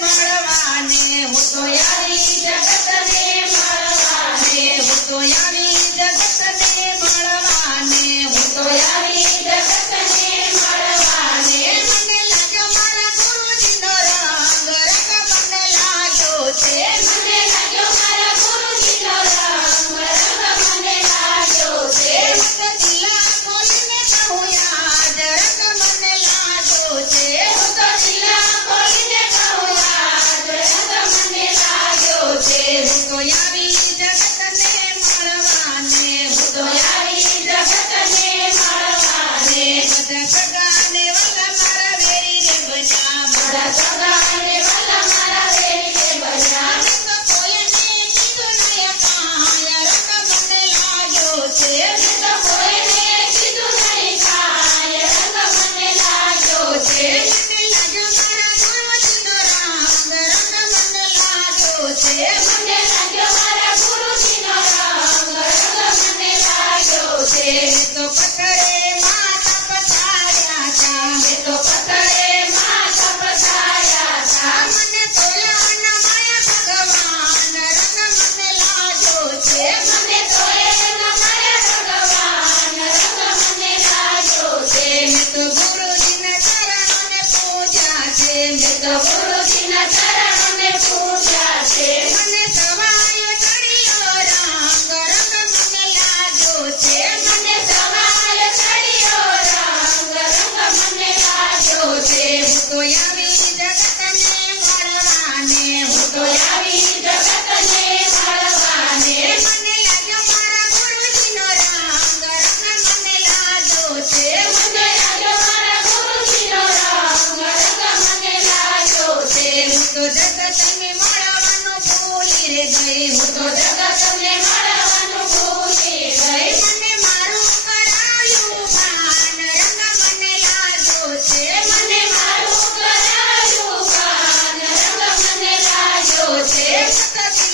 મળવાને હું તો યાર ग पथरे તો આવી જગતને મળવાને હું તો આવી જગતને મળવાને. મારા છે. મને લાગ્યો મારા ગુરુજીનો રંગ ભૂલી રે ગઈ. હું તો Deixa pra mim.